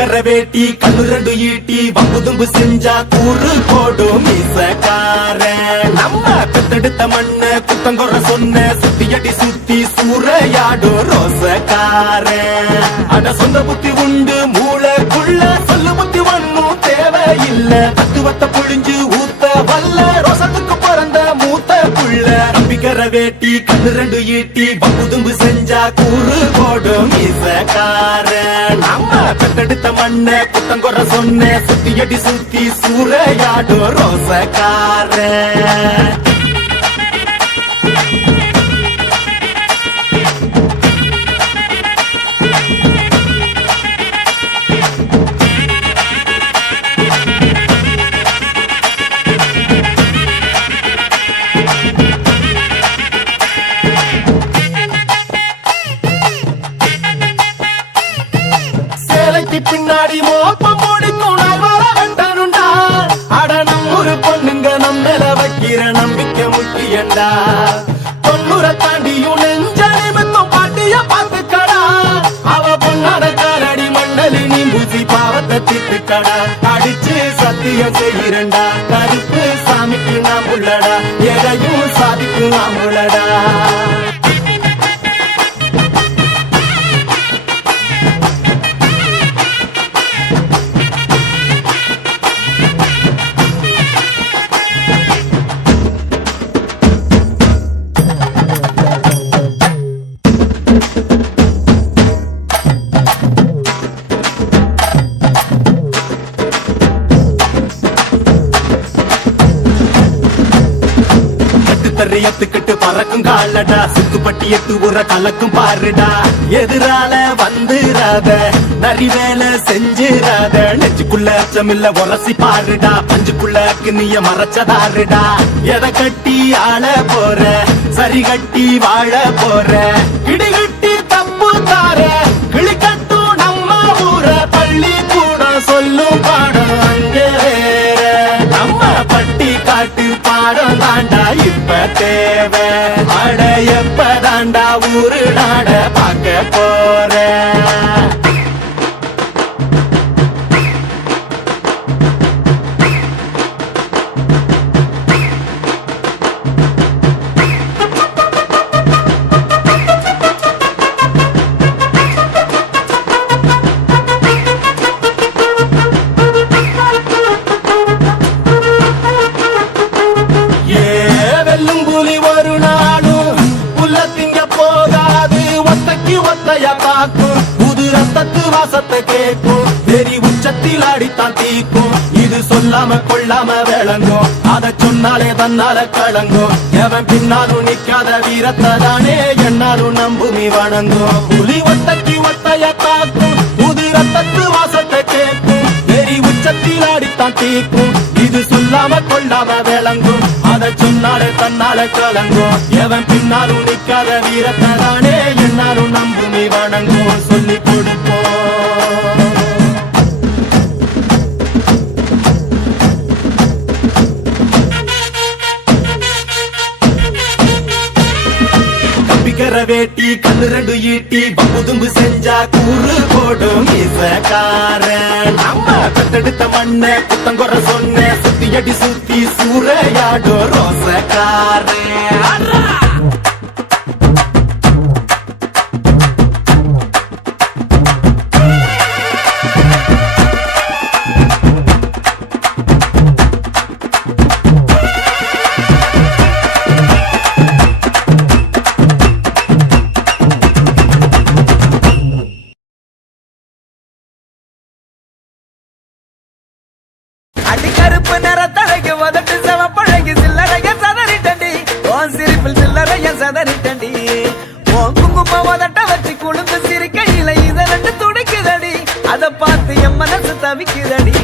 கர வேட்டி கண்ணு ரெண்டு ஈட்டி வம்புதும்பு செஞ்சா கூறு போடும் மீசக்கார நம்ம பெத்தெடுத்த மண்ண குத்தங்கொற சொன்ன சுத்தியடி சுத்தி சூறையாடும் ரோசக்கார அட சொந்த புத்தி உண்டு மூளைக்குள்ள சொல்லு புத்தி ஒண்ணும் தேவையில்ல தத்துவத்தை புழிஞ்சு ஊத்த வல்ல ரோசத்துக்கு பிறந்த மூத்த புள்ள நம்பிக்கர வேட்டி கண்ணு ரெண்டு ஈட்டி வம்புதும்பு செஞ்சா கூறு போடும் மீசக்கார நம்ம பெத்தெடுத்த மண்ண குத்தங்கொற சொன்ன சுத்தியடி சுத்தி சூறையாடும் ரோசக்கார பின்னாடி மோப்பம் முடிக்கும் வெட்டனுண்டா அட நம்மூரு பொண்ணுங்க நம்மள வைக்கிற நம்பிக்கை முக்கியண்டா 90 தாண்டியும் நெஞ்ச நிமித்தம் பாட்டிய பார்த்துக்கடா அவ பொண்ணாட காலடி மண்டலி நீ பூசி பாவத்தை திட்டுக்கடா அடிச்சு சத்தியம் செய்கிறண்டா கருப்பு சாமிக்கு நாம் உள்ளடா எதையும் சாதிக்கும் நாம் உள்ளடா எத்துக்கிட்டு பறக்கும் காலடா சுக்குப்பட்டி எட்டு உர கலக்கும் பாருடா எதிரால வந்துராத நரிவேல செஞ்சிராத நெஞ்சுக்குள்ள அச்சமில்ல உரசி பாருடா பஞ்சுக்குள்ள கிண்ணிய மறைச்சதாருடா எதை கட்டி ஆள போற சரி கட்டி வாழ போற இடிகட்டி தப்பு தார கிளி கட்டும் நம்ம ஊர பள்ளி கூட சொல்லும் பாடம் அங்கே நம்ம பட்டி காட்டு பாடம் தாண்டா இப்ப தேவை அட எப்ப தாண்டா ஊரு நாட பார்க்க போற புது ரத்தத்து வாசத்தை கேட்கும் வெறி உச்சத்தில் அடித்தான் தீக்கும் இது சொல்லாம கொள்ளாம விளங்கும் அதை சொன்னாலே தன்னால கலங்கும் எவன் பின்னாலும் நிக்காத வீரத்தை தானே என்னாலும் நம்புமி வணங்கும் புலி ஒத்தைக்கு ஒத்தைய தாக்கும் புது ரத்தத்து வாசத்தை கேட்கும் வெறி உச்சத்தில் அடித்தான் தீக்கும் இது சொல்லாம கொள்ளாம விளங்கும் அதை சொன்னாலே தன்னால கலங்கும் எவன் பின்னாலும் நிக்காத வீரத்தை தானே என்னாலும் நம்புமி வணங்கும் சொல்லி கொடுப்போம் கம்பிக்கர வேட்டி கண்ணு ரெண்டு ஈட்டி வம்புதும்பு செஞ்சா கூறு போடும் மீசக்கார நம்ம பெத்தெடுத்த மண்ண குத்தங்கொற சொன்ன சுத்தியடி சுத்தி சூறையாடும் ரோசக்கார கருப்பு நிற தலைக்கு உதட்டு செவப்பழகி சில்லறைய சதறிட்டண்டி ஓன் சிரிப்பில் சில்லறைய சதறிட்டண்டி ஓன் குங்கும உதட்ட வச்சு குழுந்து சிரிக்கையில இத ரெண்டு துடிக்குதடி அதை பார்த்து என் மனசு தவிக்குதடி